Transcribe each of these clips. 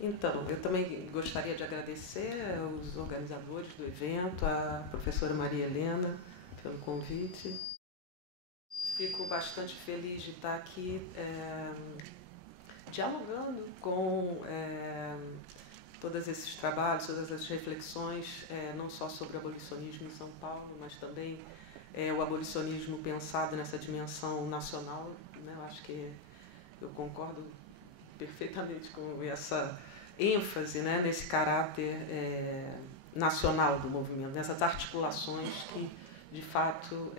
Então, eu também gostaria de agradecer aos organizadores do evento, a professora Maria Helena, pelo convite. Fico bastante feliz de estar aqui dialogando com todos esses trabalhos, todas essas reflexões, não só sobre o abolicionismo em São Paulo, mas também o abolicionismo pensado nessa dimensão nacional. Né? Eu acho que eu concordo perfeitamente com essa ênfase, né, nesse caráter nacional do movimento, nessas articulações que, de fato,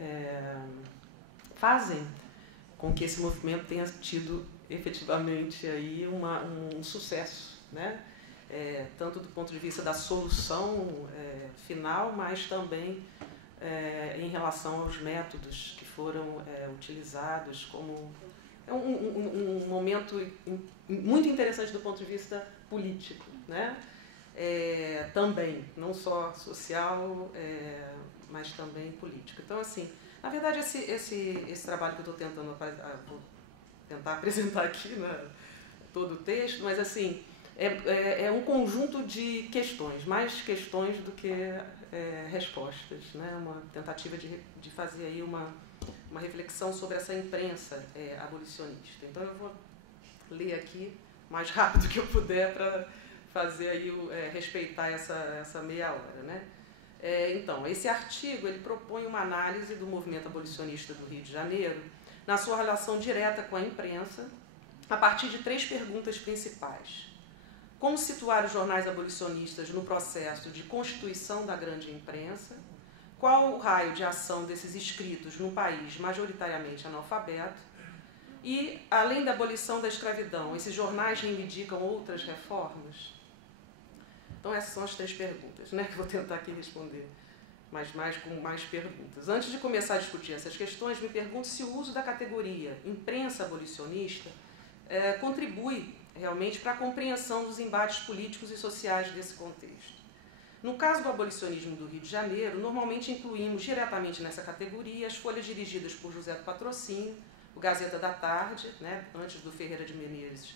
fazem com que esse movimento tenha tido efetivamente aí um sucesso, né? Tanto do ponto de vista da solução final, mas também em relação aos métodos que foram utilizados como um momento muito interessante do ponto de vista político, né? Também, não só social, mas também político. Então, assim, na verdade, esse trabalho que eu estou tentando vou tentar apresentar aqui, né, todo o texto, mas assim, é um conjunto de questões, mais questões do que respostas, né? Uma tentativa de fazer aí uma reflexão sobre essa imprensa abolicionista. Então eu vou ler aqui mais rápido que eu puder para fazer aí respeitar essa meia hora, né? Então, esse artigo ele propõe uma análise do movimento abolicionista do Rio de Janeiro na sua relação direta com a imprensa, a partir de 3 perguntas principais. Como situar os jornais abolicionistas no processo de constituição da grande imprensa? Qual o raio de ação desses escritos num país majoritariamente analfabeto? E, além da abolição da escravidão, esses jornais reivindicam outras reformas? Então, essas são as 3 perguntas, né, que vou tentar aqui responder, mas com mais perguntas. Antes de começar a discutir essas questões, me pergunto se o uso da categoria imprensa abolicionista contribui realmente para a compreensão dos embates políticos e sociais desse contexto. No caso do abolicionismo do Rio de Janeiro, normalmente incluímos diretamente nessa categoria as folhas dirigidas por José do Patrocínio, o Gazeta da Tarde, né, antes do Ferreira de Menezes,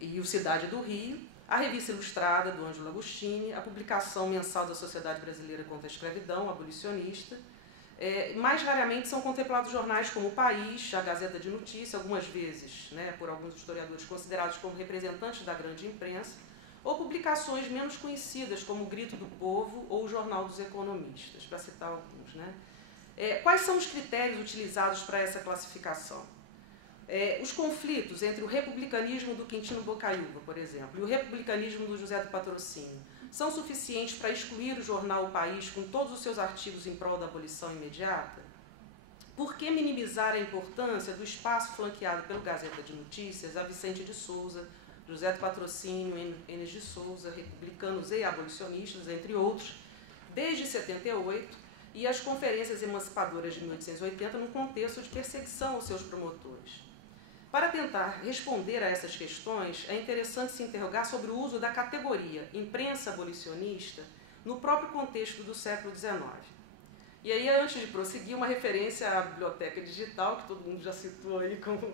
e o Cidade do Rio, a Revista Ilustrada, do Ângelo Agostini, a publicação mensal da Sociedade Brasileira contra a Escravidão, abolicionista. Mais raramente são contemplados jornais como O País, a Gazeta de Notícia, algumas vezes, né, por alguns historiadores considerados como representantes da grande imprensa, ou publicações menos conhecidas, como O Grito do Povo ou O Jornal dos Economistas, para citar alguns. Né? Quais são os critérios utilizados para essa classificação? Os conflitos entre o republicanismo do Quintino Bocaiúva, por exemplo, e o republicanismo do José do Patrocínio são suficientes para excluir o jornal O País com todos os seus artigos em prol da abolição imediata? Por que minimizar a importância do espaço flanqueado pelo Gazeta de Notícias a Vicente de Souza, José do Patrocínio, Enes de Souza, republicanos e abolicionistas, entre outros, desde 78, e as conferências emancipadoras de 1880 num contexto de perseguição aos seus promotores? Para tentar responder a essas questões, é interessante se interrogar sobre o uso da categoria imprensa abolicionista no próprio contexto do século XIX. E aí, antes de prosseguir, uma referência à biblioteca digital, que todo mundo já citou aí como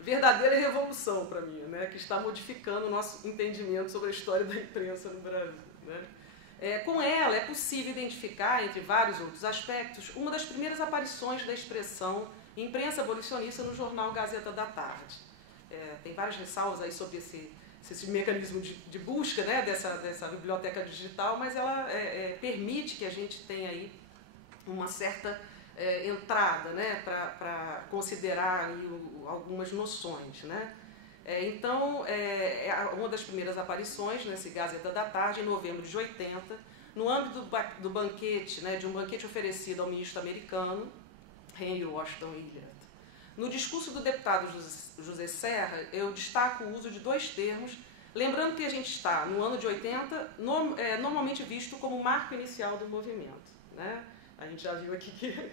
verdadeira revolução para mim, né, que está modificando o nosso entendimento sobre a história da imprensa no Brasil. Né? Com ela, é possível identificar, entre vários outros aspectos, uma das primeiras aparições da expressão imprensa abolicionista no jornal Gazeta da Tarde. Tem várias ressalvas aí sobre esse mecanismo de busca, né, dessa biblioteca digital, mas ela permite que a gente tenha aí uma certa entrada, né, para considerar aí algumas noções. Né? Então, uma das primeiras aparições nesse Gazeta da Tarde, em novembro de 80, no âmbito do banquete, né, de um banquete oferecido ao ministro americano, Henry Washington Elliott. No discurso do deputado José Serra, eu destaco o uso de 2 termos, lembrando que a gente está no ano de 80, normalmente visto como o marco inicial do movimento. Né? A gente já viu aqui que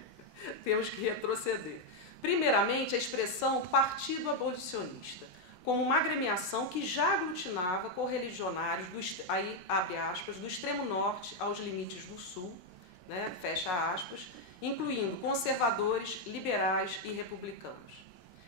temos que retroceder. Primeiramente, a expressão partido abolicionista, como uma agremiação que já aglutinava correligionários, aí abre aspas, do extremo norte aos limites do sul, né, fecha aspas, incluindo conservadores, liberais e republicanos.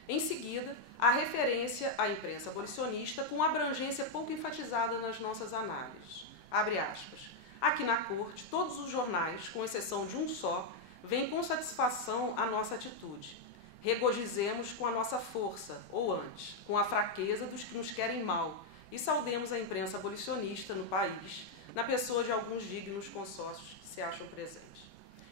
Em seguida, a referência à imprensa abolicionista com abrangência pouco enfatizada nas nossas análises. Abre aspas. Aqui na Corte, todos os jornais, com exceção de um só, veem com satisfação a nossa atitude. Regozijemos com a nossa força, ou antes, com a fraqueza dos que nos querem mal, e saudemos a imprensa abolicionista no país, na pessoa de alguns dignos consórcios que se acham presentes.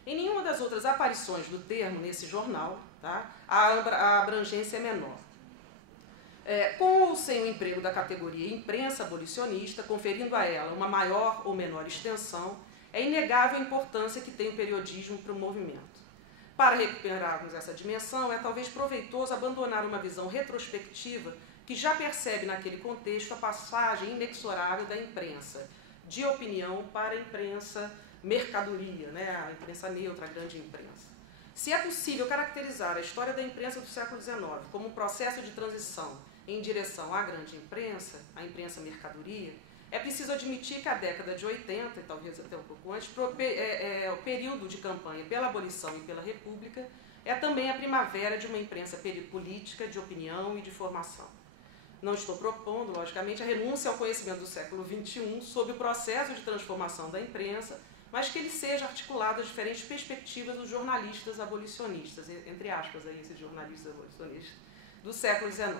Em nenhuma das outras aparições do termo nesse jornal, tá, a abrangência é menor. Com ou sem o emprego da categoria imprensa abolicionista, conferindo a ela uma maior ou menor extensão, é inegável a importância que tem o periodismo para o movimento. Para recuperarmos essa dimensão, é talvez proveitoso abandonar uma visão retrospectiva que já percebe naquele contexto a passagem inexorável da imprensa, de opinião para a imprensa mercadoria, né? A imprensa neutra, a grande imprensa. Se é possível caracterizar a história da imprensa do século XIX como um processo de transição em direção à grande imprensa, a imprensa mercadoria, é preciso admitir que a década de 80, e talvez até um pouco antes, o período de campanha pela abolição e pela república, é também a primavera de uma imprensa política, de opinião e de formação. Não estou propondo, logicamente, a renúncia ao conhecimento do século XXI sobre o processo de transformação da imprensa, mas que ele seja articulado às diferentes perspectivas dos jornalistas abolicionistas, entre aspas, aí, esses jornalistas abolicionistas, do século XIX.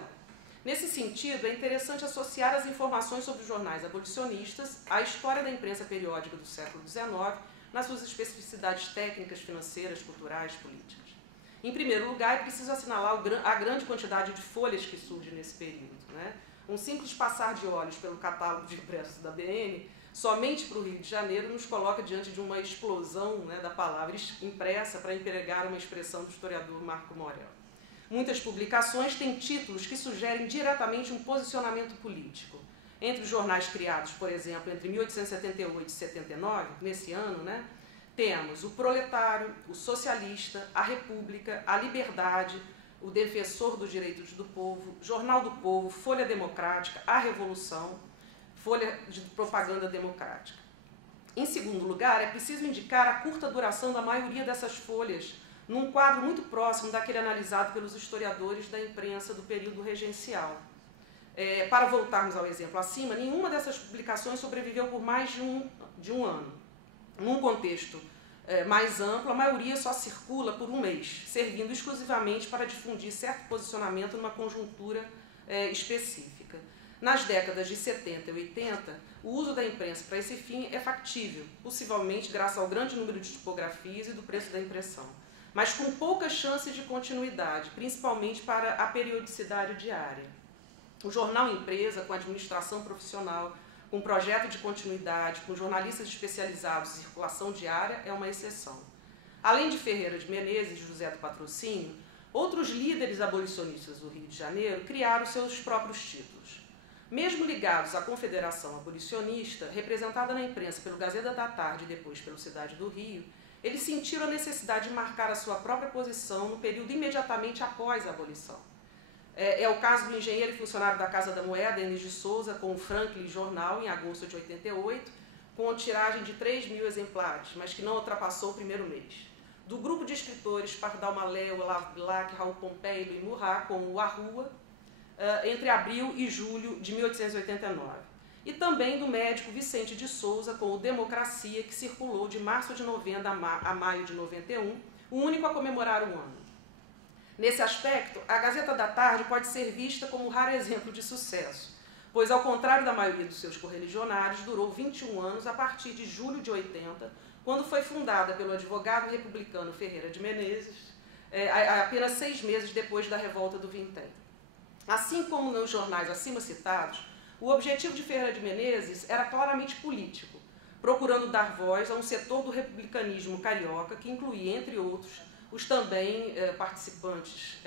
Nesse sentido, é interessante associar as informações sobre os jornais abolicionistas à história da imprensa periódica do século XIX, nas suas especificidades técnicas, financeiras, culturais, políticas. Em primeiro lugar, é preciso assinalar a grande quantidade de folhas que surge nesse período, né? Um simples passar de olhos pelo catálogo de impressos da BN, somente para o Rio de Janeiro, nos coloca diante de uma explosão, né, da palavra impressa, para empregar uma expressão do historiador Marco Morel. Muitas publicações têm títulos que sugerem diretamente um posicionamento político. Entre os jornais criados, por exemplo, entre 1878 e 79, nesse ano, né, temos o Proletário, o Socialista, a República, a Liberdade, o Defensor dos Direitos do Povo, Jornal do Povo, Folha Democrática, a Revolução, Folha de Propaganda Democrática. Em segundo lugar, é preciso indicar a curta duração da maioria dessas folhas, num quadro muito próximo daquele analisado pelos historiadores da imprensa do período regencial. Para voltarmos ao exemplo acima, nenhuma dessas publicações sobreviveu por mais de um ano. Num contexto mais amplo, a maioria só circula por um mês, servindo exclusivamente para difundir certo posicionamento numa conjuntura específica. Nas décadas de 70 e 80, o uso da imprensa para esse fim é factível, possivelmente graças ao grande número de tipografias e do preço da impressão, mas com poucas chances de continuidade, principalmente para a periodicidade diária. O jornal Empresa, com administração profissional, com projeto de continuidade, com jornalistas especializados em circulação diária, é uma exceção. Além de Ferreira de Menezes e José do Patrocínio, outros líderes abolicionistas do Rio de Janeiro criaram seus próprios títulos. Mesmo ligados à Confederação Abolicionista, representada na imprensa pelo Gazeta da Tarde e depois pelo Cidade do Rio, eles sentiram a necessidade de marcar a sua própria posição no período imediatamente após a abolição. É o caso do engenheiro e funcionário da Casa da Moeda, Enes de Souza, com o Franklin Jornal, em agosto de 88, com a tiragem de 3.000 exemplares, mas que não ultrapassou o primeiro mês. Do grupo de escritores Pardal Malé, Olavo Bilac, Raul Pompeia e Luiz Murat, com o A Rua, entre abril e julho de 1889. E também do médico Vicente de Souza, com o Democracia, que circulou de março de 90 a maio de 91, o único a comemorar o ano. Nesse aspecto, a Gazeta da Tarde pode ser vista como um raro exemplo de sucesso, pois, ao contrário da maioria dos seus correligionários, durou 21 anos a partir de julho de 80, quando foi fundada pelo advogado republicano Ferreira de Menezes, apenas 6 meses depois da revolta do Vintém. Assim como nos jornais acima citados, o objetivo de Ferreira de Menezes era claramente político, procurando dar voz a um setor do republicanismo carioca que incluía, entre outros, os também participantes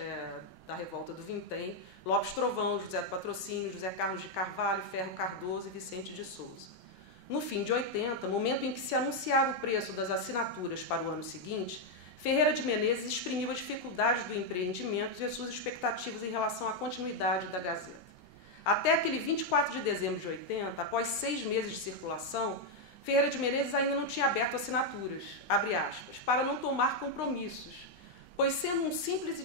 da revolta do Vintém, Lopes Trovão, José do Patrocínio, José Carlos de Carvalho, Ferro Cardoso e Vicente de Souza. No fim de 80, momento em que se anunciava o preço das assinaturas para o ano seguinte, Ferreira de Menezes exprimiu as dificuldades do empreendimento e as suas expectativas em relação à continuidade da Gazeta. Até aquele 24 de dezembro de 80, após 6 meses de circulação, Ferreira de Menezes ainda não tinha aberto assinaturas, abre aspas, para não tomar compromissos, pois sendo um simples e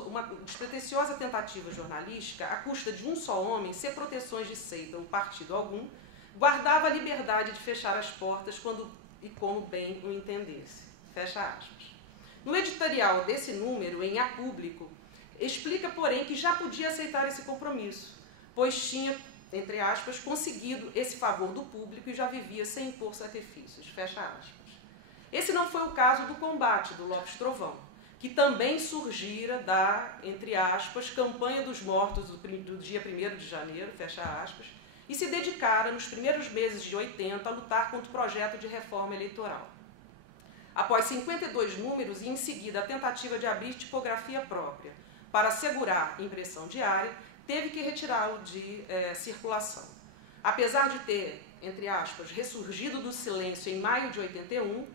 uma despretensiosa tentativa jornalística, à custa de um só homem, sem proteções de seita ou partido algum, guardava a liberdade de fechar as portas quando e como bem o entendesse. Fecha aspas. No editorial desse número, em A Público, explica, porém, que já podia aceitar esse compromisso, pois tinha, entre aspas, conseguido esse favor do público e já vivia sem impor sacrifícios. Fecha aspas. Esse não foi o caso do Combate, do Lopes Trovão, que também surgira da, entre aspas, campanha dos mortos do dia 1º de janeiro, fecha aspas, e se dedicara, nos primeiros meses de 80, a lutar contra o projeto de reforma eleitoral. Após 52 números e em seguida a tentativa de abrir tipografia própria para assegurar impressão diária, teve que retirá-lo de circulação. Apesar de ter, entre aspas, ressurgido do silêncio em maio de 81,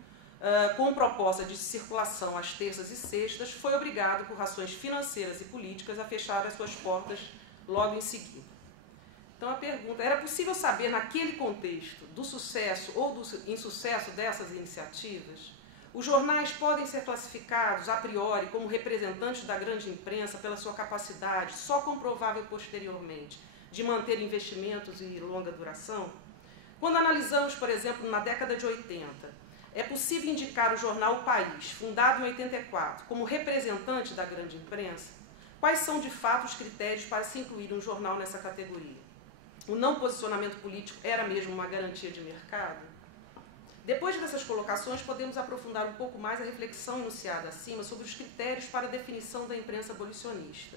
com proposta de circulação às terças e sextas, foi obrigado, por razões financeiras e políticas, a fechar as suas portas logo em seguida. Então a pergunta, era possível saber naquele contexto do sucesso ou do insucesso dessas iniciativas? Os jornais podem ser classificados a priori como representantes da grande imprensa pela sua capacidade, só comprovável posteriormente, de manter investimentos e longa duração? Quando analisamos, por exemplo, na década de 80, é possível indicar o jornal O País, fundado em 84, como representante da grande imprensa? Quais são, de fato, os critérios para se incluir um jornal nessa categoria? O não posicionamento político era mesmo uma garantia de mercado? Depois dessas colocações, podemos aprofundar um pouco mais a reflexão enunciada acima sobre os critérios para a definição da imprensa abolicionista.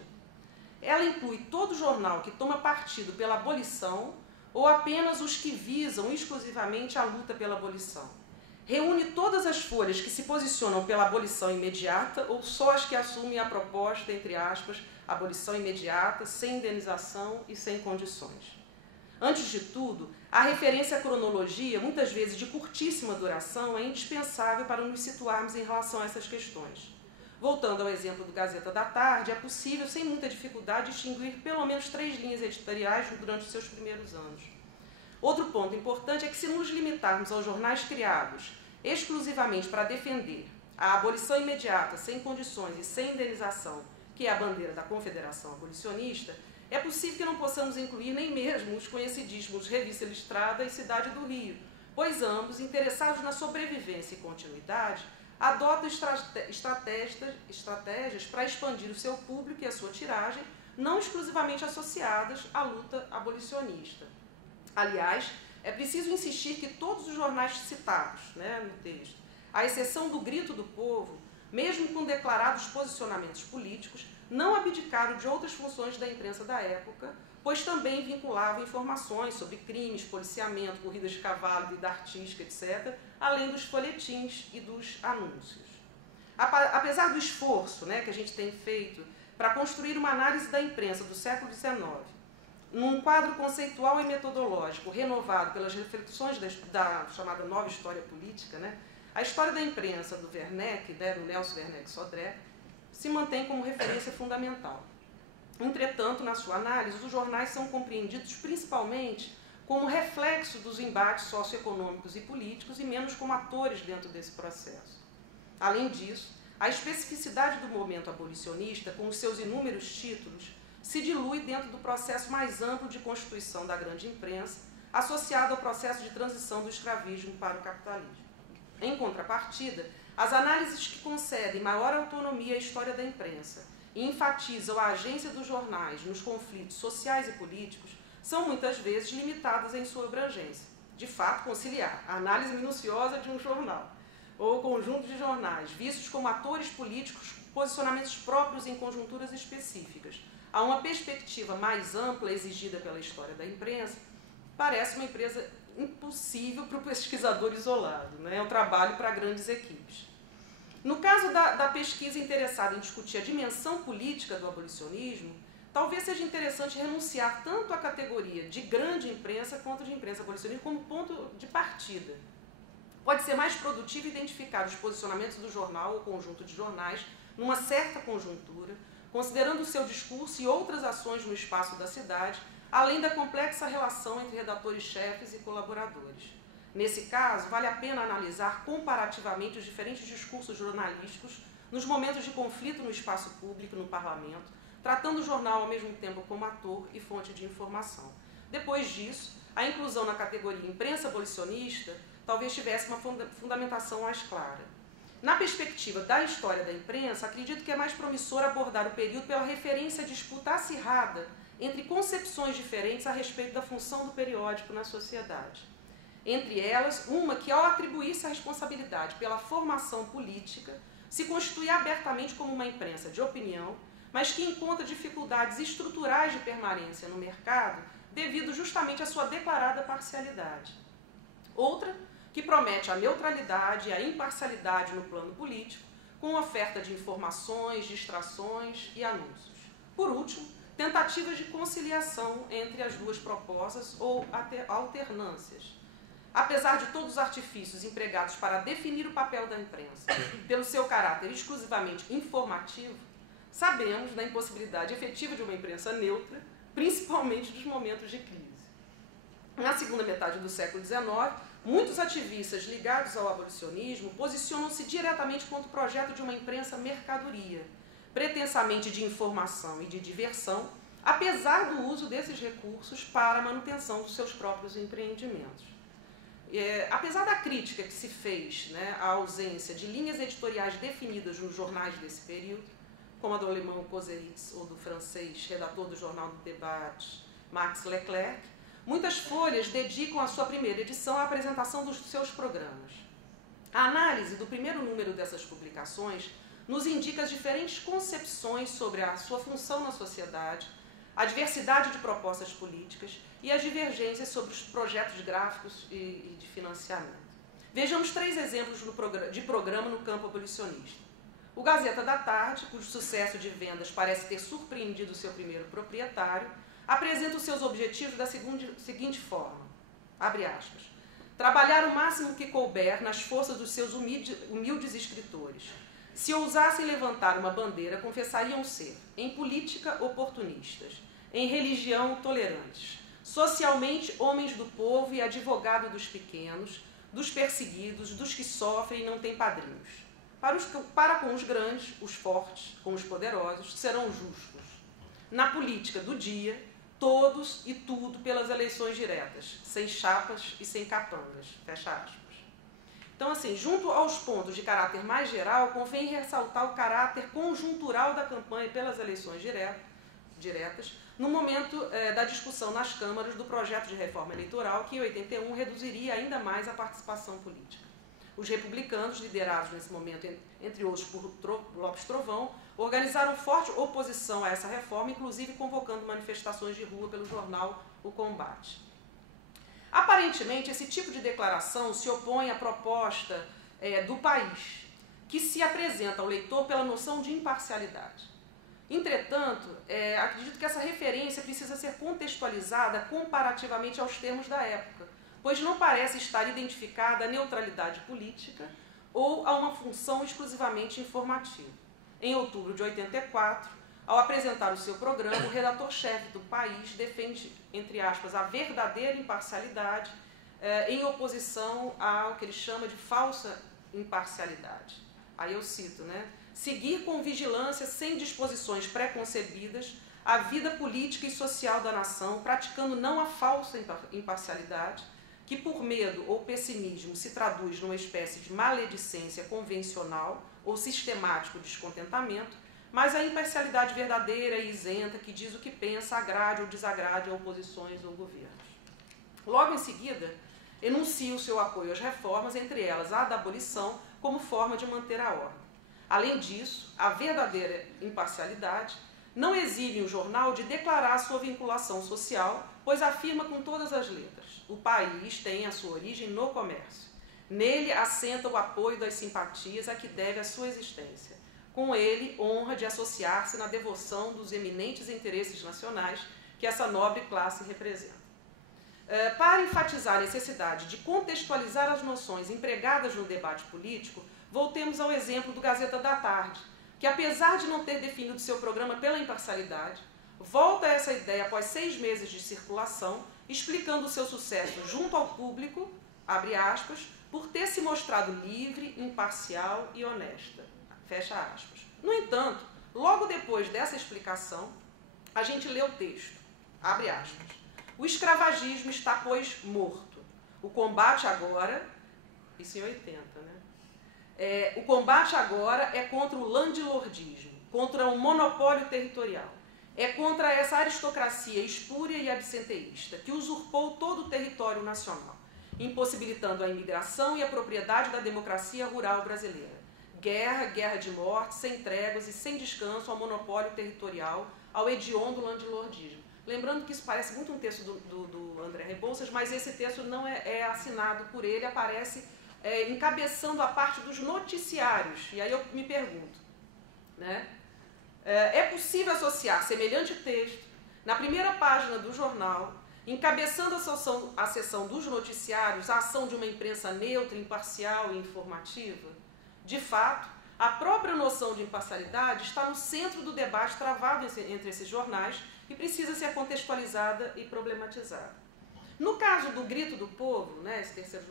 Ela inclui todo jornal que toma partido pela abolição ou apenas os que visam exclusivamente a luta pela abolição? Reúne todas as folhas que se posicionam pela abolição imediata ou só as que assumem a proposta, entre aspas, abolição imediata, sem indenização e sem condições? Antes de tudo, a referência à cronologia, muitas vezes de curtíssima duração, é indispensável para nos situarmos em relação a essas questões. Voltando ao exemplo do Gazeta da Tarde, é possível, sem muita dificuldade, distinguir pelo menos 3 linhas editoriais durante os seus primeiros anos. Outro ponto importante é que, se nos limitarmos aos jornais criados exclusivamente para defender a abolição imediata, sem condições e sem indenização, que é a bandeira da Confederação Abolicionista, é possível que não possamos incluir nem mesmo os conhecidíssimos Revista Ilustrada e Cidade do Rio, pois ambos, interessados na sobrevivência e continuidade, adotam estratégias para expandir o seu público e a sua tiragem, não exclusivamente associadas à luta abolicionista. Aliás, é preciso insistir que todos os jornais citados, no texto, à exceção do Grito do Povo, mesmo com declarados posicionamentos políticos, não abdicaram de outras funções da imprensa da época, pois também vinculavam informações sobre crimes, policiamento, corridas de cavalo, vida artística, etc., além dos folhetins e dos anúncios. Apesar do esforço que a gente tem feito para construir uma análise da imprensa do século XIX, num quadro conceitual e metodológico renovado pelas reflexões da chamada nova história política, a história da imprensa do Werneck, do Nelson Werneck Sodré, se mantém como referência fundamental. Entretanto, na sua análise, os jornais são compreendidos principalmente como reflexo dos embates socioeconômicos e políticos e menos como atores dentro desse processo. Além disso, a especificidade do movimento abolicionista, com os seus inúmeros títulos, se dilui dentro do processo mais amplo de constituição da grande imprensa, associado ao processo de transição do escravismo para o capitalismo. Em contrapartida, as análises que concedem maior autonomia à história da imprensa e enfatizam a agência dos jornais nos conflitos sociais e políticos são muitas vezes limitadas em sua abrangência. De fato, conciliar a análise minuciosa de um jornal ou conjunto de jornais, vistos como atores políticos, posicionamentos próprios em conjunturas específicas, a uma perspectiva mais ampla exigida pela história da imprensa, parece uma empresa impossível para o pesquisador isolado, é um trabalho para grandes equipes. No caso da pesquisa interessada em discutir a dimensão política do abolicionismo, talvez seja interessante renunciar tanto à categoria de grande imprensa quanto de imprensa abolicionista como ponto de partida. Pode ser mais produtivo identificar os posicionamentos do jornal ou conjunto de jornais numa certa conjuntura, considerando o seu discurso e outras ações no espaço da cidade, além da complexa relação entre redatores-chefes e colaboradores. Nesse caso, vale a pena analisar comparativamente os diferentes discursos jornalísticos nos momentos de conflito no espaço público, no parlamento, tratando o jornal ao mesmo tempo como ator e fonte de informação. Depois disso, a inclusão na categoria imprensa abolicionista talvez tivesse uma fundamentação mais clara. Na perspectiva da história da imprensa, acredito que é mais promissor abordar o período pela referência à disputa acirrada entre concepções diferentes a respeito da função do periódico na sociedade. Entre elas, uma que, ao atribuir-se a responsabilidade pela formação política, se constitui abertamente como uma imprensa de opinião, mas que encontra dificuldades estruturais de permanência no mercado devido justamente à sua declarada parcialidade. Outra, que promete a neutralidade e a imparcialidade no plano político, com oferta de informações, distrações e anúncios. Por último, tentativas de conciliação entre as duas propostas ou alternâncias. Apesar de todos os artifícios empregados para definir o papel da imprensa pelo seu caráter exclusivamente informativo, sabemos da impossibilidade efetiva de uma imprensa neutra, principalmente nos momentos de crise. Na segunda metade do século XIX, muitos ativistas ligados ao abolicionismo posicionam-se diretamente contra o projeto de uma imprensa mercadoria, pretensamente de informação e de diversão, apesar do uso desses recursos para a manutenção dos seus próprios empreendimentos. Apesar da crítica que se fez, à ausência de linhas editoriais definidas nos jornais desse período, como a do alemão Koselleck ou do francês, redator do Jornal do Debate, Max Leclerc, muitas folhas dedicam a sua primeira edição à apresentação dos seus programas. A análise do primeiro número dessas publicações nos indica as diferentes concepções sobre a sua função na sociedade, a diversidade de propostas políticas e as divergências sobre os projetos gráficos e de financiamento. Vejamos 3 exemplos de programa no campo abolicionista. O Gazeta da Tarde, cujo sucesso de vendas parece ter surpreendido seu primeiro proprietário, apresenta os seus objetivos da seguinte forma, abre aspas, trabalhar o máximo que couber nas forças dos seus humildes escritores. Se ousassem levantar uma bandeira, confessariam ser, em política, oportunistas, em religião, tolerantes, socialmente, homens do povo e advogado dos pequenos, dos perseguidos, dos que sofrem e não têm padrinhos. Para com os grandes, os fortes, com os poderosos, serão justos. Na política do dia, todos e tudo pelas eleições diretas, sem chapas e sem capangas. Fecha aspas. Então, assim, junto aos pontos de caráter mais geral, convém ressaltar o caráter conjuntural da campanha pelas eleições diretas, no momento da discussão nas câmaras do projeto de reforma eleitoral, que em 81 reduziria ainda mais a participação política. Os republicanos, liderados nesse momento, entre outros por Lopes Trovão, organizaram forte oposição a essa reforma, inclusive convocando manifestações de rua pelo jornal O Combate. Aparentemente, esse tipo de declaração se opõe à proposta do país, que se apresenta ao leitor pela noção de imparcialidade. Entretanto, acredito que essa referência precisa ser contextualizada comparativamente aos termos da época, pois não parece estar identificada a neutralidade política ou a uma função exclusivamente informativa. Em outubro de 84, ao apresentar o seu programa, o redator-chefe do país defende, entre aspas, a verdadeira imparcialidade em oposição ao que ele chama de falsa imparcialidade. Aí eu cito, seguir com vigilância, sem disposições preconcebidas, a vida política e social da nação, praticando não a falsa imparcialidade, que por medo ou pessimismo se traduz numa espécie de maledicência convencional ou sistemático descontentamento, mas a imparcialidade verdadeira e isenta que diz o que pensa, agrade ou desagrade a oposições ou governos. Logo em seguida, enuncia o seu apoio às reformas, entre elas a da abolição, como forma de manter a ordem. Além disso, a verdadeira imparcialidade não exime o jornal de declarar sua vinculação social, pois afirma com todas as letras: o país tem a sua origem no comércio. Nele assenta o apoio das simpatias a que deve a sua existência. Com ele, honra de associar-se na devoção dos eminentes interesses nacionais que essa nobre classe representa. Para enfatizar a necessidade de contextualizar as noções empregadas no debate político, voltemos ao exemplo do Gazeta da Tarde, que, apesar de não ter definido seu programa pela imparcialidade, volta a essa ideia após 6 meses de circulação, explicando o seu sucesso junto ao público, abre aspas, por ter se mostrado livre, imparcial e honesta. Fecha aspas. No entanto, logo depois dessa explicação, a gente lê o texto. Abre aspas. O escravagismo está, pois, morto. O combate agora... Isso em 80, né? O combate agora é contra o landlordismo, contra o monopólio territorial. É contra essa aristocracia espúria e absenteísta, que usurpou todo o território nacional, impossibilitando a imigração e a propriedade da democracia rural brasileira. Guerra, guerra de morte, sem tréguas e sem descanso ao monopólio territorial, ao hediondo landlordismo. Lembrando que isso parece muito um texto do André Rebouças, mas esse texto não é assinado por ele, aparece encabeçando a parte dos noticiários. E aí eu me pergunto, né? É possível associar semelhante texto na primeira página do jornal, encabeçando a seção dos noticiários, a ação de uma imprensa neutra, imparcial e informativa? De fato, a própria noção de imparcialidade está no centro do debate travado entre esses jornais e precisa ser contextualizada e problematizada. No caso do Grito do Povo, né, esse terceiro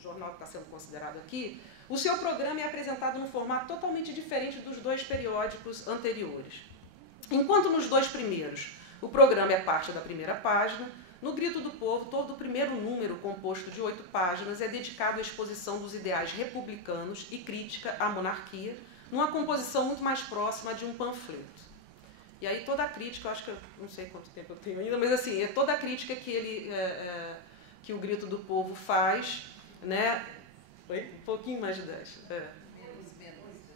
jornal que está sendo considerado aqui, o seu programa é apresentado num formato totalmente diferente dos dois periódicos anteriores. Enquanto nos dois primeiros o programa é parte da primeira página, no Grito do Povo, todo o primeiro número, composto de 8 páginas, é dedicado à exposição dos ideais republicanos e crítica à monarquia, numa composição muito mais próxima de um panfleto. E aí toda a crítica, eu acho que eu não sei quanto tempo eu tenho ainda, mas assim, é toda a crítica que o Grito do Povo faz, né? Foi um pouquinho mais de 10.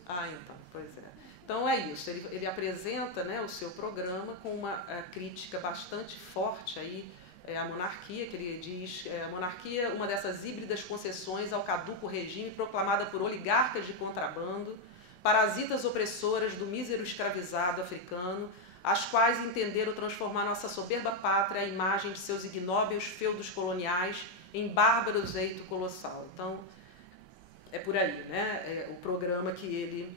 Ah, então, pois é. Então é isso, ele apresenta, né, o seu programa com uma crítica bastante forte aí, à monarquia, que ele diz, a monarquia, uma dessas híbridas concessões ao caduco regime proclamada por oligarcas de contrabando, parasitas opressoras do mísero escravizado africano, as quais entenderam transformar nossa soberba pátria à imagem de seus ignóbeis feudos coloniais em bárbaros eito colossal. Então, é por aí, né? É o programa que ele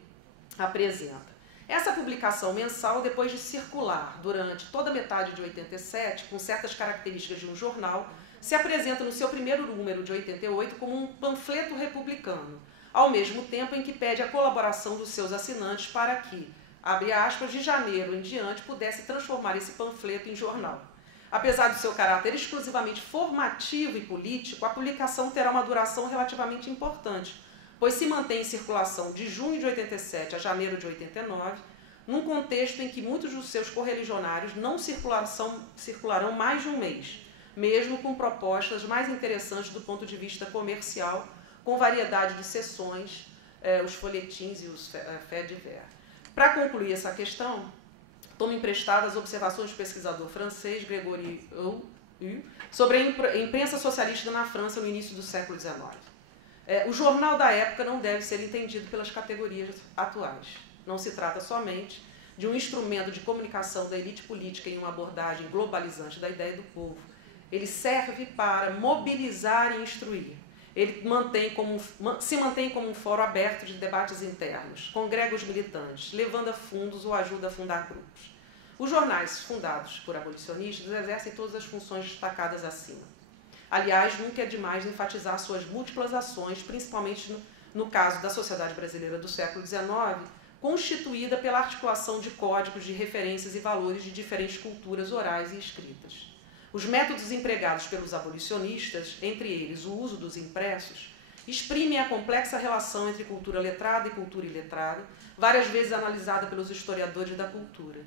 apresenta. Essa publicação mensal, depois de circular durante toda a metade de 87, com certas características de um jornal, se apresenta no seu primeiro número de 88 como um panfleto republicano, ao mesmo tempo em que pede a colaboração dos seus assinantes para que, abre aspas, de janeiro em diante, pudesse transformar esse panfleto em jornal. Apesar do seu caráter exclusivamente formativo e político, a publicação terá uma duração relativamente importante, pois se mantém em circulação de junho de 87 a janeiro de 89, num contexto em que muitos dos seus correligionários não circularão mais de um mês, mesmo com propostas mais interessantes do ponto de vista comercial, com variedade de sessões, os folhetins e os faits divers. Para concluir essa questão, tomo emprestadas as observações do pesquisador francês Grégory Hou sobre a imprensa socialista na França no início do século XIX. O jornal da época não deve ser entendido pelas categorias atuais. Não se trata somente de um instrumento de comunicação da elite política em uma abordagem globalizante da ideia do povo. Ele serve para mobilizar e instruir. Ele se mantém como um fórum aberto de debates internos, congrega os militantes, levando a fundos ou ajuda a fundar grupos. Os jornais fundados por abolicionistas exercem todas as funções destacadas acima. Aliás, nunca é demais enfatizar suas múltiplas ações, principalmente no caso da sociedade brasileira do século XIX, constituída pela articulação de códigos de referências e valores de diferentes culturas orais e escritas. Os métodos empregados pelos abolicionistas, entre eles o uso dos impressos, exprimem a complexa relação entre cultura letrada e cultura iletrada, várias vezes analisada pelos historiadores da cultura.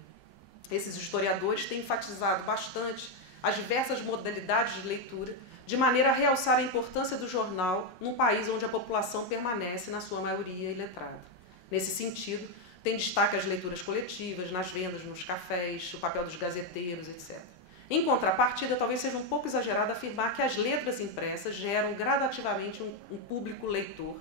Esses historiadores têm enfatizado bastante as diversas modalidades de leitura, de maneira a realçar a importância do jornal num país onde a população permanece, na sua maioria, iletrada. Nesse sentido, tem destaque as leituras coletivas, nas vendas, nos cafés, o papel dos gazeteiros, etc. Em contrapartida, talvez seja um pouco exagerado afirmar que as letras impressas geram gradativamente um público leitor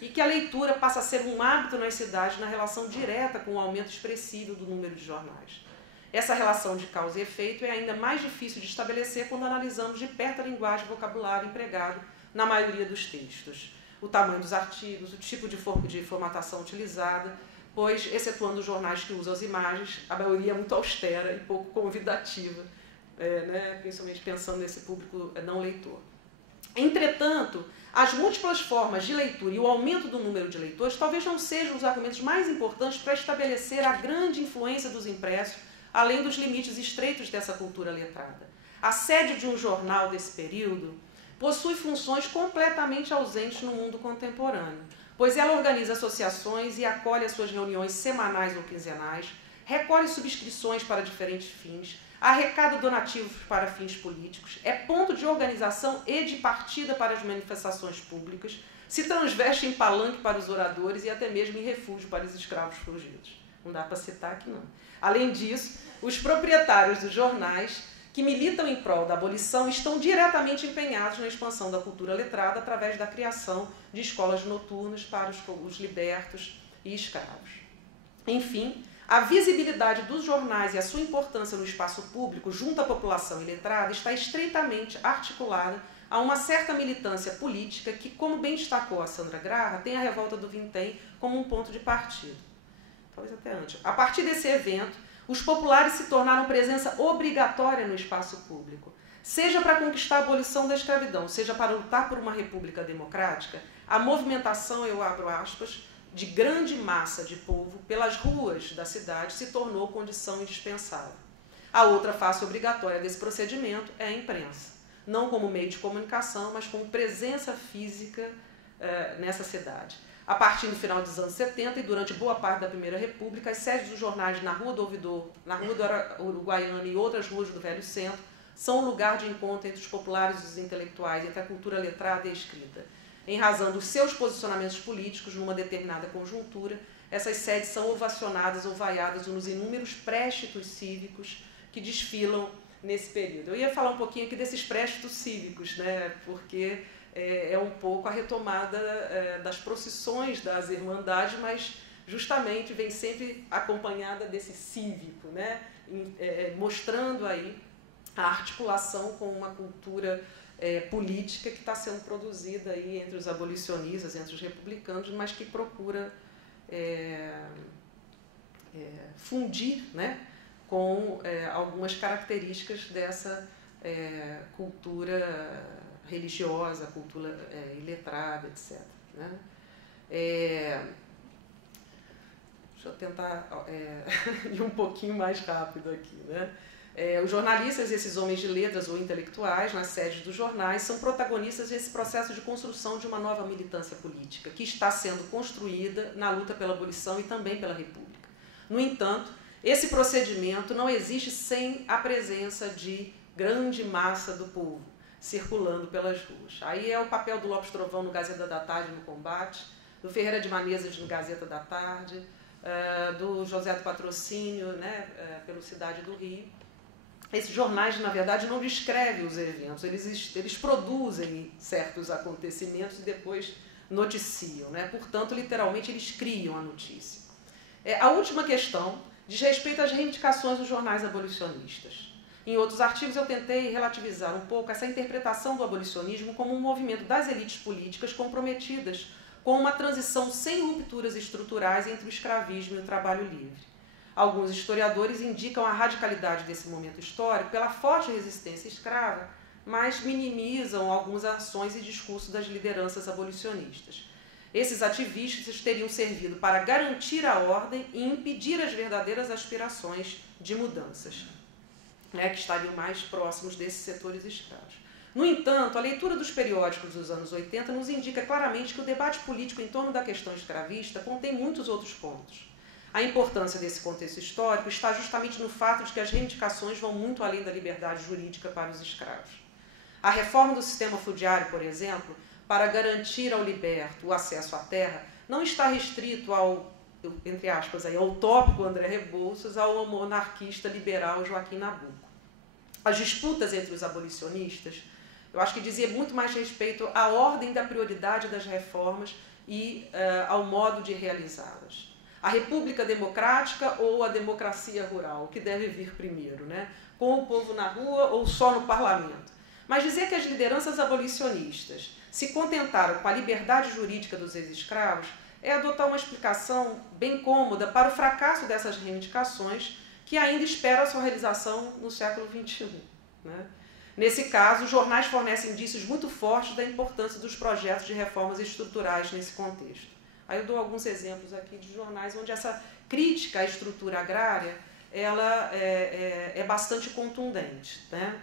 e que a leitura passa a ser um hábito nas cidades na relação direta com o aumento expressivo do número de jornais. Essa relação de causa e efeito é ainda mais difícil de estabelecer quando analisamos de perto a linguagem e vocabulário empregado na maioria dos textos, o tamanho dos artigos, o tipo de formatação utilizada, pois, excetuando os jornais que usam as imagens, a maioria é muito austera e pouco convidativa, principalmente pensando nesse público não leitor. Entretanto, as múltiplas formas de leitura e o aumento do número de leitores talvez não sejam os argumentos mais importantes para estabelecer a grande influência dos impressos, além dos limites estreitos dessa cultura letrada. A sede de um jornal desse período possui funções completamente ausentes no mundo contemporâneo, pois ela organiza associações e acolhe as suas reuniões semanais ou quinzenais, recolhe subscrições para diferentes fins, arrecada donativos para fins políticos, é ponto de organização e de partida para as manifestações públicas, se transveste em palanque para os oradores e até mesmo em refúgio para os escravos fugidos. Não dá para citar aqui, não. Além disso, os proprietários dos jornais que militam em prol da abolição estão diretamente empenhados na expansão da cultura letrada através da criação de escolas noturnas para os libertos e escravos. Enfim, a visibilidade dos jornais e a sua importância no espaço público junto à população iletrada está estreitamente articulada a uma certa militância política que, como bem destacou a Sandra Graha, tem a revolta do Vintém como um ponto de partida. Talvez até antes. A partir desse evento, os populares se tornaram presença obrigatória no espaço público. Seja para conquistar a abolição da escravidão, seja para lutar por uma república democrática, a movimentação, eu abro aspas, de grande massa de povo pelas ruas da cidade se tornou condição indispensável. A outra face obrigatória desse procedimento é a imprensa, não como meio de comunicação, mas como presença física nessa cidade. A partir do final dos anos 70 e durante boa parte da Primeira República, as sedes dos jornais na Rua do Ouvidor, na Rua do Uruguaiana e outras ruas do Velho Centro são um lugar de encontro entre os populares e os intelectuais, entre a cultura letrada e a escrita. Em razão dos seus posicionamentos políticos numa determinada conjuntura, essas sedes são ovacionadas ou vaiadas nos inúmeros préstitos cívicos que desfilam nesse período. Eu ia falar um pouquinho aqui desses préstitos cívicos, né, porque é um pouco a retomada das procissões das irmandades, mas justamente vem sempre acompanhada desse cívico, né? Mostrando aí a articulação com uma cultura política que está sendo produzida aí entre os abolicionistas, entre os republicanos, mas que procura fundir, né, com algumas características dessa cultura religiosa, cultura iletrada, etc. Né? Deixa eu tentar ir um pouquinho mais rápido aqui. Né? Os jornalistas, esses homens de letras ou intelectuais, nas sedes dos jornais, são protagonistas desse processo de construção de uma nova militância política, que está sendo construída na luta pela abolição e também pela República. No entanto, esse procedimento não existe sem a presença de grande massa do povo circulando pelas ruas. Aí é o papel do Lopes Trovão no Gazeta da Tarde no combate, do Ferreira de Menezes no Gazeta da Tarde, do José do Patrocínio, né, pelo Cidade do Rio. Esses jornais, na verdade, não descrevem os eventos, eles produzem certos acontecimentos e depois noticiam. Né? Portanto, literalmente, eles criam a notícia. A última questão diz respeito às reivindicações dos jornais abolicionistas. Em outros artigos eu tentei relativizar um pouco essa interpretação do abolicionismo como um movimento das elites políticas comprometidas com uma transição sem rupturas estruturais entre o escravismo e o trabalho livre. Alguns historiadores indicam a radicalidade desse momento histórico pela forte resistência escrava, mas minimizam algumas ações e discursos das lideranças abolicionistas. Esses ativistas teriam servido para garantir a ordem e impedir as verdadeiras aspirações de mudanças, né, que estariam mais próximos desses setores escravos. No entanto, a leitura dos periódicos dos anos 80 nos indica claramente que o debate político em torno da questão escravista contém muitos outros pontos. A importância desse contexto histórico está justamente no fato de que as reivindicações vão muito além da liberdade jurídica para os escravos. A reforma do sistema fundiário, por exemplo, para garantir ao liberto o acesso à terra, não está restrito ao, entre aspas, aí, ao utópico André Rebouças, ao monarquista liberal Joaquim Nabuco. As disputas entre os abolicionistas, eu acho que dizia muito mais respeito à ordem da prioridade das reformas e ao modo de realizá-las. A república democrática ou a democracia rural, o que deve vir primeiro, né? Com o povo na rua ou só no parlamento. Mas dizer que as lideranças abolicionistas se contentaram com a liberdade jurídica dos ex-escravos é adotar uma explicação bem cômoda para o fracasso dessas reivindicações que ainda esperam a sua realização no século XXI. Né? Nesse caso, os jornais fornecem indícios muito fortes da importância dos projetos de reformas estruturais nesse contexto. Aí eu dou alguns exemplos aqui de jornais onde essa crítica à estrutura agrária ela é bastante contundente, né?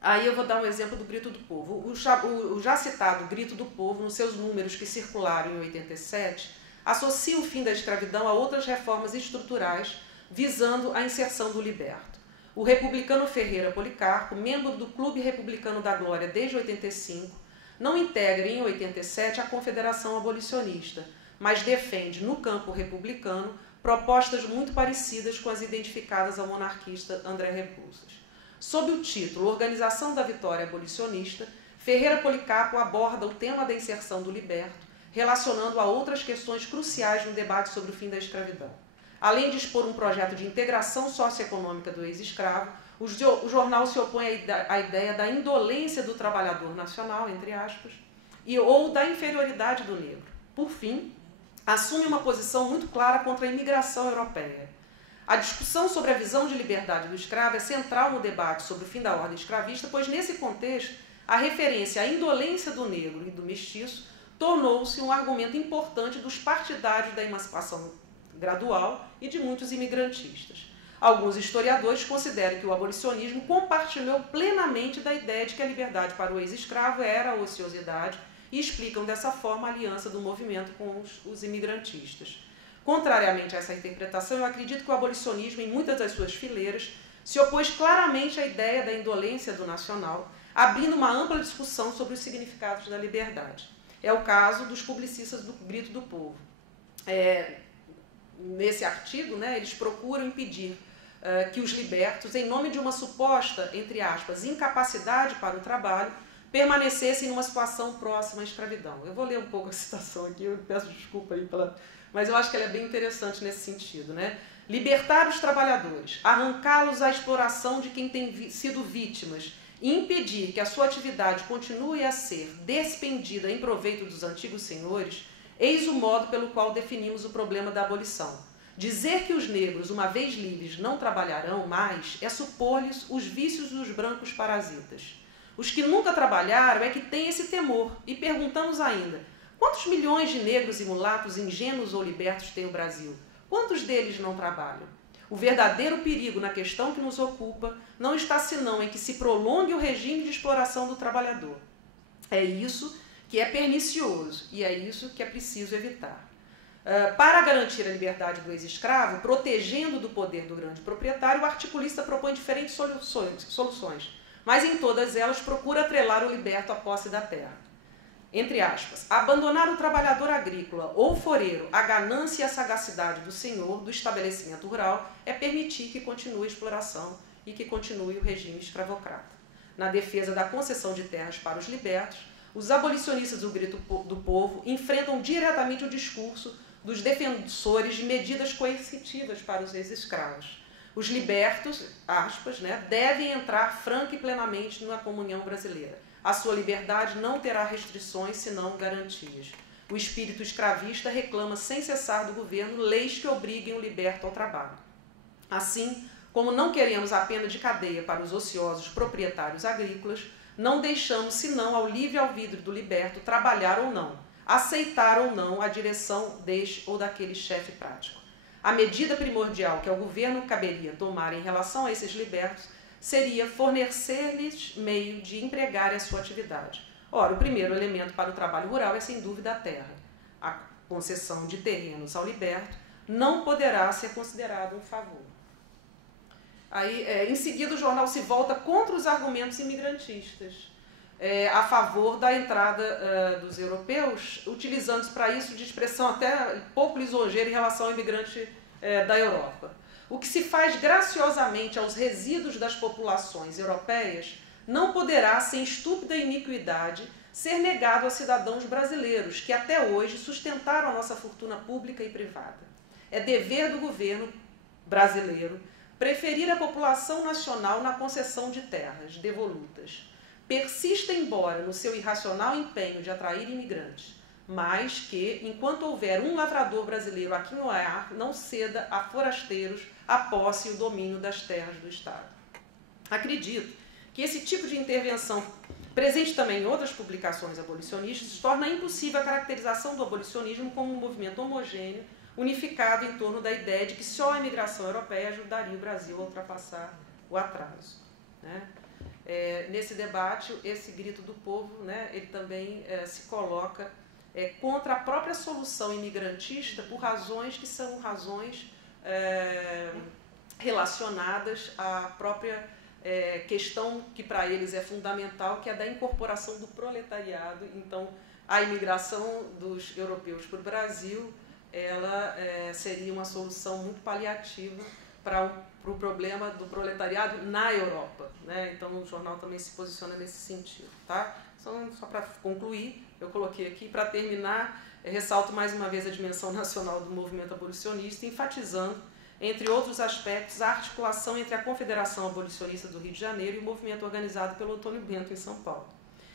Aí eu vou dar um exemplo do Grito do Povo. O já citado Grito do Povo, nos seus números que circularam em 87, associa o fim da escravidão a outras reformas estruturais visando a inserção do liberto. O republicano Ferreira Policarpo, membro do Clube Republicano da Glória desde 85, não integra em 87 a Confederação Abolicionista, mas defende no campo republicano propostas muito parecidas com as identificadas ao monarquista André Rebouças. Sob o título Organização da Vitória Abolicionista, Ferreira Policarpo aborda o tema da inserção do liberto, relacionando a outras questões cruciais no debate sobre o fim da escravidão. Além de expor um projeto de integração socioeconômica do ex-escravo, o jornal se opõe à ideia da indolência do trabalhador nacional, entre aspas, ou da inferioridade do negro. Por fim, assume uma posição muito clara contra a imigração europeia. A discussão sobre a visão de liberdade do escravo é central no debate sobre o fim da ordem escravista, pois nesse contexto, a referência à indolência do negro e do mestiço tornou-se um argumento importante dos partidários da emancipação gradual e de muitos imigrantistas. Alguns historiadores consideram que o abolicionismo compartilhou plenamente da ideia de que a liberdade para o ex-escravo era a ociosidade e explicam dessa forma a aliança do movimento com os imigrantistas. Contrariamente a essa interpretação, eu acredito que o abolicionismo, em muitas das suas fileiras, se opôs claramente à ideia da indolência do nacional, abrindo uma ampla discussão sobre os significados da liberdade. É o caso dos publicistas do Grito do Povo. Nesse artigo, né, eles procuram impedir que os libertos, em nome de uma suposta, entre aspas, incapacidade para o trabalho, permanecessem numa situação próxima à escravidão. Eu vou ler um pouco a citação aqui, eu peço desculpa aí mas eu acho que ela é bem interessante nesse sentido, né? Libertar os trabalhadores, arrancá-los à exploração de quem tem sido vítimas e impedir que a sua atividade continue a ser despendida em proveito dos antigos senhores, eis o modo pelo qual definimos o problema da abolição. Dizer que os negros, uma vez livres, não trabalharão mais é supor-lhes os vícios dos brancos parasitas. Os que nunca trabalharam é que têm esse temor, e perguntamos ainda: quantos milhões de negros e mulatos ingênuos ou libertos tem o Brasil? Quantos deles não trabalham? O verdadeiro perigo na questão que nos ocupa não está senão em que se prolongue o regime de exploração do trabalhador. É isso que é pernicioso e é isso que é preciso evitar. Para garantir a liberdade do ex-escravo, protegendo do poder do grande proprietário, o articulista propõe diferentes soluções, mas em todas elas procura atrelar o liberto à posse da terra. Entre aspas, abandonar o trabalhador agrícola ou foreiro à ganância e à sagacidade do senhor do estabelecimento rural é permitir que continue a exploração e que continue o regime escravocrata. Na defesa da concessão de terras para os libertos, os abolicionistas do Grito do Povo enfrentam diretamente o discurso dos defensores de medidas coercitivas para os ex-escravos. Os libertos, aspas, né, devem entrar franca e plenamente na comunhão brasileira. A sua liberdade não terá restrições, senão garantias. O espírito escravista reclama sem cessar do governo leis que obriguem o liberto ao trabalho. Assim, como não queremos a pena de cadeia para os ociosos proprietários agrícolas, não deixamos senão ao livre-arbítrio do liberto trabalhar ou não, aceitar ou não a direção deste ou daquele chefe prático. A medida primordial que ao governo caberia tomar em relação a esses libertos seria fornecer-lhes meio de empregar a sua atividade. Ora, o primeiro elemento para o trabalho rural é, sem dúvida, a terra. A concessão de terrenos ao liberto não poderá ser considerado um favor. Aí, em seguida, o jornal se volta contra os argumentos imigrantistas, a favor da entrada dos europeus, utilizando para isso de expressão até pouco lisonjeira em relação ao imigrante da Europa. O que se faz graciosamente aos resíduos das populações europeias não poderá, sem estúpida iniquidade, ser negado a cidadãos brasileiros que até hoje sustentaram a nossa fortuna pública e privada. É dever do governo brasileiro preferir a população nacional na concessão de terras devolutas. Persista, embora, no seu irracional empenho de atrair imigrantes, mas que, enquanto houver um lavrador brasileiro aqui no ar, não ceda a forasteiros a posse e o domínio das terras do Estado. Acredito que esse tipo de intervenção, presente também em outras publicações abolicionistas, torna impossível a caracterização do abolicionismo como um movimento homogêneo, unificado em torno da ideia de que só a imigração europeia ajudaria o Brasil a ultrapassar o atraso, né? Nesse debate, esse grito do povo, né, ele também se coloca contra a própria solução imigrantista por razões que são razões relacionadas à própria questão que para eles é fundamental, que é da incorporação do proletariado. Então, a imigração dos europeus para o Brasil, ela seria uma solução muito paliativa para o problema do proletariado na Europa, né? Então, o jornal também se posiciona nesse sentido, tá? Então, só para concluir, eu coloquei aqui, para terminar, ressalto mais uma vez a dimensão nacional do movimento abolicionista, enfatizando, entre outros aspectos, a articulação entre a Confederação Abolicionista do Rio de Janeiro e o movimento organizado pelo Antônio Bento em São Paulo.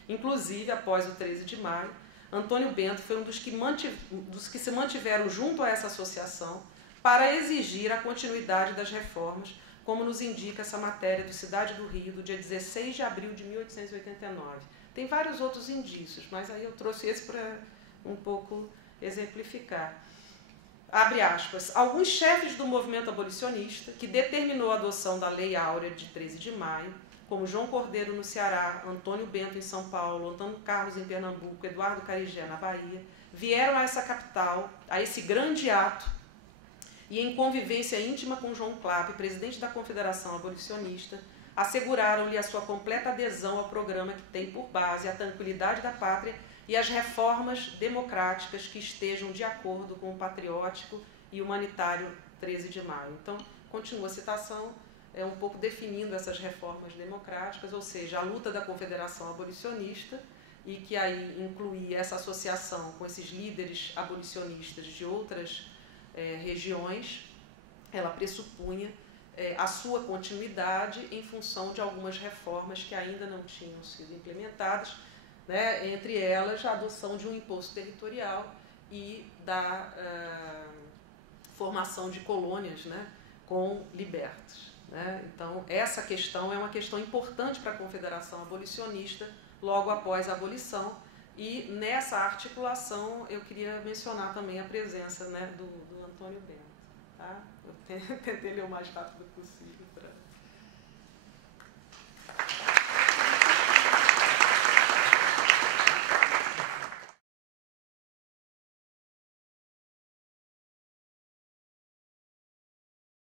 Inclusive, após o 13 de maio, Antônio Bento foi um dos que se mantiveram junto a essa associação para exigir a continuidade das reformas, como nos indica essa matéria do Cidade do Rio, do dia 16 de abril de 1889. Tem vários outros indícios, mas aí eu trouxe esse para um pouco exemplificar. Abre aspas, alguns chefes do movimento abolicionista, que determinou a adoção da Lei Áurea de 13 de maio, como João Cordeiro no Ceará, Antônio Bento em São Paulo, Antônio Carlos em Pernambuco, Eduardo Carigé na Bahia, vieram a essa capital, a esse grande ato, e em convivência íntima com João Clapp, presidente da Confederação Abolicionista, asseguraram-lhe a sua completa adesão ao programa que tem por base a tranquilidade da pátria e as reformas democráticas que estejam de acordo com o patriótico e humanitário 13 de maio. Então, continua a citação, um pouco definindo essas reformas democráticas, ou seja, a luta da Confederação Abolicionista, e que aí incluía essa associação com esses líderes abolicionistas de outras regiões, ela pressupunha a sua continuidade em função de algumas reformas que ainda não tinham sido implementadas, né, entre elas a adoção de um imposto territorial e da formação de colônias, né, com libertos, né? Então, essa questão é uma questão importante para a Confederação Abolicionista logo após a abolição, e nessa articulação eu queria mencionar também a presença, né, do Antônio Bento. Tá? Eu tentei ler o mais rápido possível para